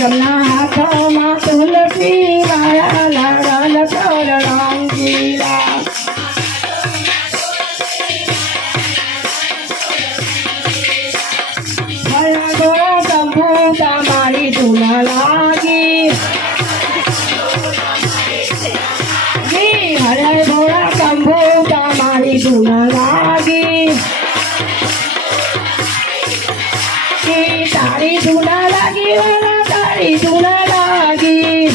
જમના હાથોમાં તુલસી વાળા લાલ સોર રંગીલા ભયા ગોળા શંભુ તમારી ધૂન લાગી હરે ગોળા શંભુ તમારી ધૂન લાગી તારી ધૂન લાગી તારી ધૂન લાગી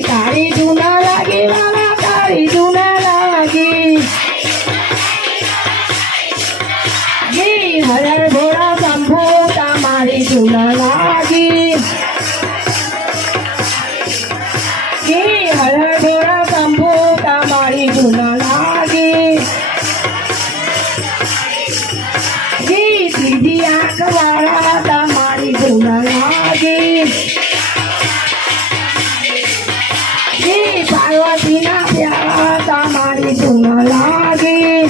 તારી ધૂન લાગી વાલા તારી ધૂન લાગી હરે ભોળા શંભુ તમારી ધૂન લાગી હરે ભોળા શંભુ તમારી ધૂન લાગી સીધી આંખ વાળા તમારી ધૂન લાગી પાર્વતીના પ્યારા તમારી ધૂન લાગી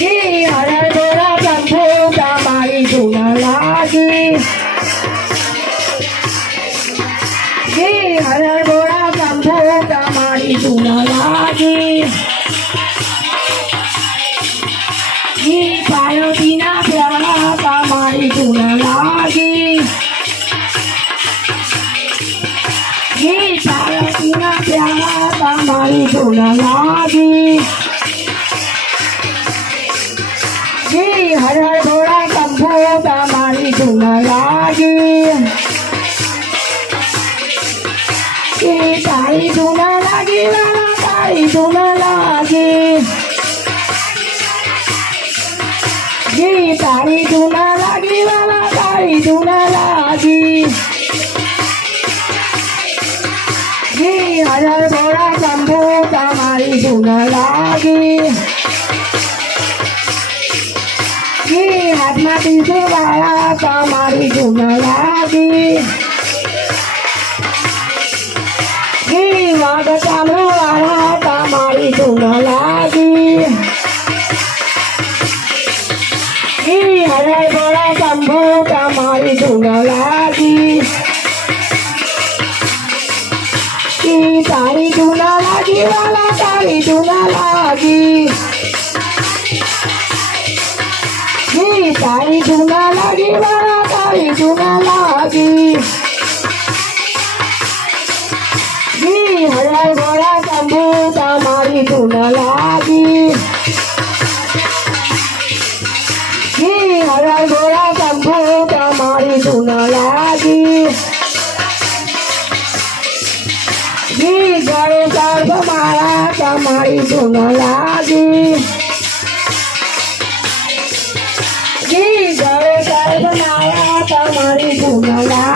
હરે ભોળા શંભુ તમારી ધૂન લાગી હરે ભોળા શંભુ તમારી ધૂન લાગી પાર્વતીના પ્યારા તમારી ધૂન લાગી પાર્વતીના પ્યારા તમારી ધૂન લાગી હરે ભોળા શંભુ તમારી ધૂન લાગી તારી ધૂન લાગી વાલા તારી ધૂન લાગી તારી ધૂન લાગી વાલા તારી ધૂન લાગી હરે ભોળા શંભુ તમારી ધૂન લાગી હાથમાં ત્રીજું વાળા તમારી ધૂન લાગી વાઘ ચામડું વાળા તમારી ધૂન લાગી હરે ભોળા શંભુ તમારી ધૂન લાગી તારી ધૂન લાગી વાલા તારી ધૂન લાગી તારી ધૂન લાગી વાલા તારી ધૂન લાગી હરે ભોળા શંભુ તમારી ધૂન લાગી હરે ભોળા શંભુ તમારી ધૂન લાગી ગળે સર્પ માળા તમારી ધૂન લાગી ગળે સર્પ માળા તમારી ધૂન લાગી